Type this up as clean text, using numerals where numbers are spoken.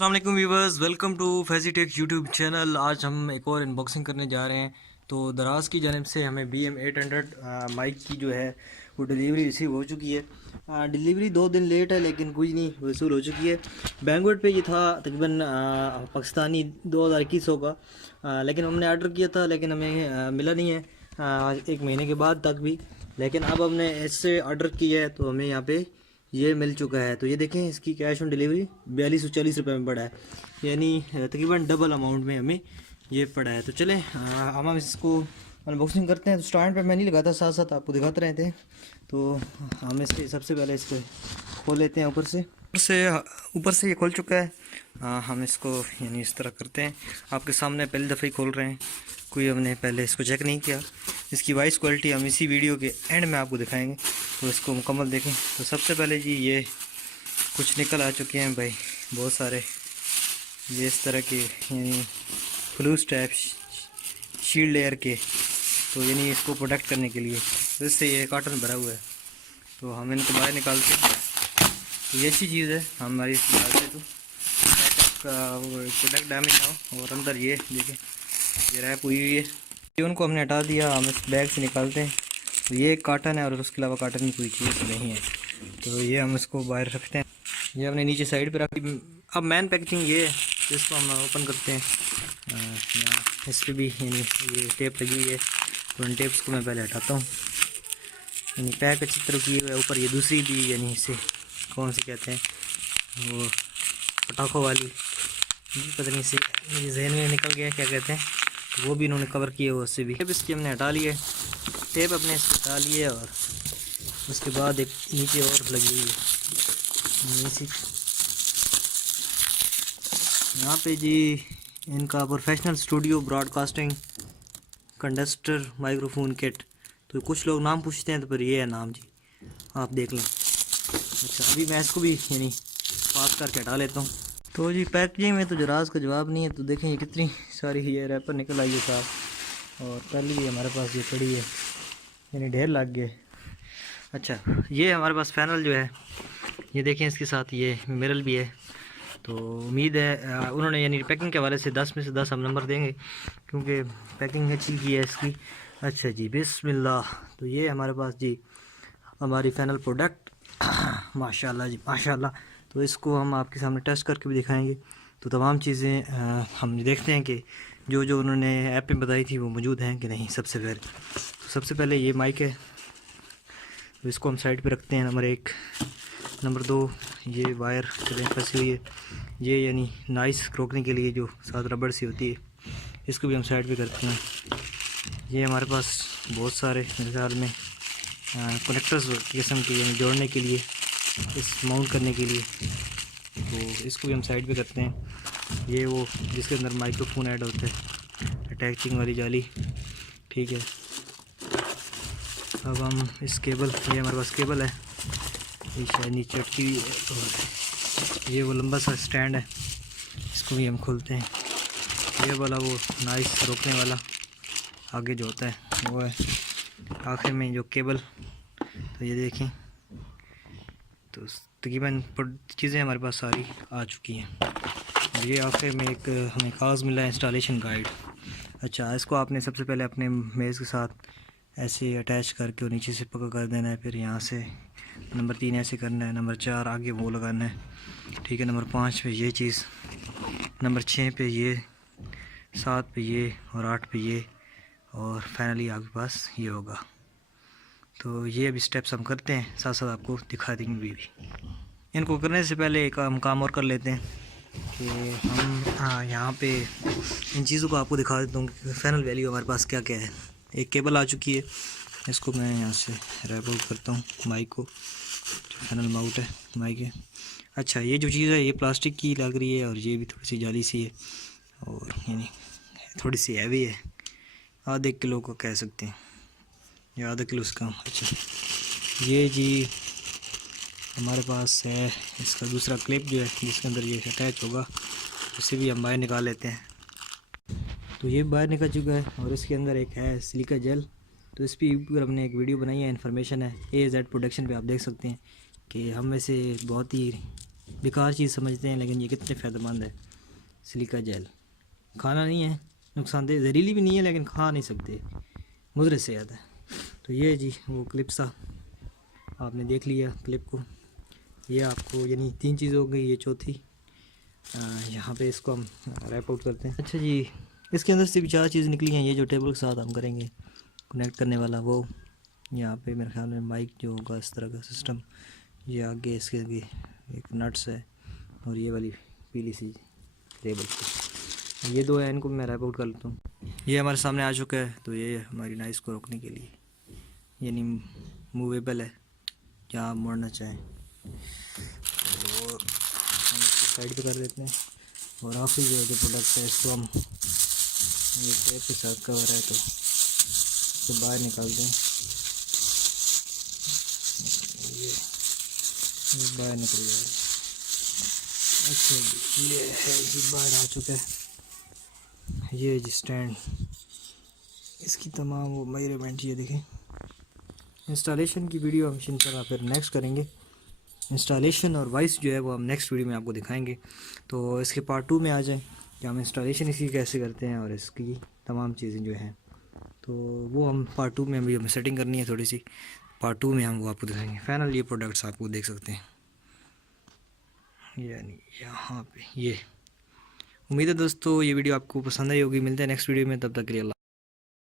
अस्सलाम वालेकुम viewers, welcome to FaiziTech YouTube channel. आज हम एक और अनबॉक्सिंग करने जा रहे हैं। तो दराज की जानिब से हमें BM800 माइक की जो है वो डिलीवरी रिसीव हो चुकी है। डिलीवरी 2 दिन लेट है लेकिन कुछ नहीं, वसूल हो चुकी है। बैंगवेट पे ये था तकरीबन पाकिस्तानी 2021 का, लेकिन हमने ऑर्डर किया था लेकिन हमें मिला नहीं है 1 महीने के बाद तक भी। लेकिन अब हमने इससे ऑर्डर किया है तो हमें यहाँ पे ये मिल चुका है। तो ये देखें, इसकी कैश ऑन डिलीवरी 4240 रुपये में पड़ा है, यानी तकरीबन डबल अमाउंट में हमें ये पड़ा है। तो चलें हम इसको अनबॉक्सिंग करते हैं। तो स्टैंड पे मैं नहीं लगाता, साथ साथ आपको दिखाते रहते हैं। तो हम इसके सबसे पहले इसको खोल लेते हैं ऊपर से ये खोल चुका है। हम इसको यानी इस तरह करते हैं, आपके सामने पहली दफ़े ही खोल रहे हैं, कोई हमने पहले इसको चेक नहीं किया। इसकी वॉइस क्वालिटी हम इसी वीडियो के एंड में आपको दिखाएंगे, तो इसको मुकम्मल देखें। तो सबसे पहले जी ये कुछ निकल आ चुके हैं भाई, बहुत सारे ये इस तरह के यानी फ्लूस टाइप शील्ड लेयर के, तो यानी इसको प्रोटेक्ट करने के लिए। तो इससे ये कार्टन भरा हुआ है, तो हम इनको बाहर निकालते हैं। तो ये अच्छी चीज़ है हमारी डालते तो प्रोडक्ट डैमेज ना हो। और अंदर ये देखें, ये रैप हुई हुई है, ये उनको हमने हटा दिया। हम इस बैग से निकालते हैं। तो ये एक कार्टन है और उसके अलावा कार्टन में कोई चीज़ नहीं है, तो ये हम इसको बाहर रखते हैं। ये हमने नीचे साइड पे रखी। अब मैन पैकेजिंग ये है, इसको हम ओपन करते हैं। यहाँ इस पर भी यानी ये टेप लगी हुई है, तो इन टेप्स को मैं पहले हटाता हूँ। यानी पैक अच्छी तरह की है। ऊपर ये दूसरी भी यानी इसे कौन सी कहते हैं, वो पटाखों वाली, पता नहीं से मेरे जहन में निकल गया क्या कहते हैं, तो वो भी इन्होंने कवर किए हुए। उससे भी टेप इसकी हमने हटा लिए, टेप अपने इसको हटा लिए। और उसके बाद एक नीचे और लगी हुई है इसी यहाँ पे जी, इनका professional studio broadcasting condenser microphone kit. तो कुछ लोग नाम पूछते हैं तो फिर ये है नाम जी, आप देख लें। अच्छा, अभी मैं इसको भी यानी पास करके हटा लेता हूँ। तो जी पैकेजिंग में तो जराज का जवाब नहीं है। तो देखें ये कितनी सारी ये रैपर निकल आई है साहब, और पहले भी हमारे पास ये पड़ी है, यानी ढेर लग गए। अच्छा, ये हमारे पास पैनल जो है, ये देखें, इसके साथ ये मिरर भी है। तो उम्मीद है उन्होंने यानी पैकिंग के हवाले से 10 में से 10 हम नंबर देंगे, क्योंकि पैकिंग अच्छी की है इसकी। अच्छा जी, बिस्मिल्लाह। तो ये हमारे पास जी हमारी फाइनल प्रोडक्ट, माशाल्लाह जी माशाल्लाह। तो इसको हम आपके सामने टेस्ट करके भी दिखाएंगे। तो तमाम चीज़ें हम देखते हैं कि जो जो उन्होंने ऐप में बताई थी वो मौजूद हैं कि नहीं। सबसे पहले ये माइक है, तो इसको हम साइड पे रखते हैं। नंबर 1, नंबर 2, ये वायर चलें फंसी हुई है, ये यानी नॉइस रोकने के लिए जो साथ रबड़ सी होती है, इसको भी हम साइड पे करते हैं। ये हमारे पास बहुत सारे मेरे ख्याल में कनेक्टर्स किस्म के, यानी जोड़ने के लिए, इस माउंट करने के लिए, तो इसको भी हम साइड पे करते हैं। ये वो जिसके अंदर माइक्रोफोन ऐड होता है, अटैचिंग वाली जाली, ठीक है। अब हम इस केबल, ये हमारे पास केबल है, ये शायद नीचे अटकी हुई है, और ये वो लंबा सा स्टैंड है, इसको भी हम खोलते हैं। ये वाला वो नॉइस रोकने वाला आगे जो होता है वो है। आखिर में जो केबल, तो ये देखें, तो तकरीबन चीज़ें हमारे पास सारी आ चुकी हैं। और ये आखिर में एक हमें खास मिला है, इंस्टॉलेशन गाइड। अच्छा, इसको आपने सबसे पहले अपने मेज़ के साथ ऐसे अटैच करके और नीचे से पक्का कर देना है। फिर यहाँ से नंबर 3 ऐसे करना है, नंबर 4 आगे वो लगाना है, ठीक है। नंबर 5 पे ये चीज़, नंबर 6 पे ये, 7 पे ये, और 8 पे ये, और फाइनली आपके पास ये होगा। तो ये अभी स्टेप्स हम करते हैं, साथ साथ आपको दिखा देंगे भी। इनको करने से पहले एक हम काम और कर लेते हैं कि हम यहाँ पे इन चीज़ों को आपको दिखा देता हूँ कि फाइनल वैल्यू हमारे पास क्या क्या है। एक केबल आ चुकी है, इसको मैं यहाँ से रैप आउट करता हूँ माइक को, जो फाइनल माउंट है माइक है। अच्छा, ये जो चीज़ है ये प्लास्टिक की लग रही है, और ये भी थोड़ी सी जाली सी है, और यानी थोड़ी सी हैवी है, आधे किलो को कह सकते हैं, या आधा किलो उसका। अच्छा, ये जी हमारे पास है इसका दूसरा क्लिप जो है, जिसके अंदर ये अटैच होगा, उसे भी हम बाहर निकाल लेते हैं। तो ये बाहर निकल चुका है, और इसके अंदर एक है सिलिका जेल। तो इस पर हमने एक वीडियो बनाई है, इन्फॉर्मेशन है AZ प्रोडक्शन पे, आप देख सकते हैं कि हम में से बहुत ही बेकार चीज़ समझते हैं, लेकिन ये कितने फ़ायदेमंद है। सिलिका जेल खाना नहीं है नुकसानदेह, जहरीली भी नहीं है, लेकिन खा नहीं सकते, मुज़र सेहत है। तो ये जी वो क्लिप सा आपने देख लिया क्लिप को। ये आपको यानी 3 चीज़ हो गई, ये चौथी यहाँ पे इसको हम रैप आउट करते हैं। अच्छा जी, इसके अंदर से भी 4 चीज़ निकली हैं। ये जो टेबल के साथ हम करेंगे कनेक्ट करने वाला, वो यहाँ पे मेरे ख्याल में माइक जो होगा इस तरह का सिस्टम, ये आगे इसके आगे एक नट्स है, और ये वाली पीली सी टेबल, ये 2 है, इनको मैं रैप आउट कर लेता हूँ। ये हमारे सामने आ चुका है। तो ये हमारी नाइस को रोकने के लिए यानी मूवेबल है, जहाँ आप मोड़ना चाहें, और हम इसको साइड पे कर देते हैं। और आखिरी जो प्रोडक्ट है इसको हम, ये टेप के साथ कवर है तो इसको बाहर निकाल दें। ये बाहर निकल जाएगा। अच्छा जी, ये है जी बाहर आ चुका है। ये जी स्टैंड, इसकी तमाम वो मेजरमेंट ये देखें। इंस्टॉलेशन की वीडियो हम इंशाल्लाह फिर नेक्स्ट करेंगे। इंस्टॉलेशन और वॉइस जो है वो हम नेक्स्ट वीडियो में आपको दिखाएंगे। तो इसके पार्ट 2 में आ जाएं कि हम इंस्टॉलेशन इसकी कैसे करते हैं और इसकी तमाम चीज़ें जो हैं, तो वो हम पार्ट 2 में अभी हमें सेटिंग करनी है थोड़ी सी। पार्ट 2 में हम वो आपको दिखाएंगे। फाइनल ये प्रोडक्ट्स आपको देख सकते हैं, यानी यहाँ पे ये। उम्मीद है दोस्तों ये वीडियो आपको पसंद आई होगी। मिलते हैं नेक्स्ट वीडियो में, तब तक के लिए अल्लाह।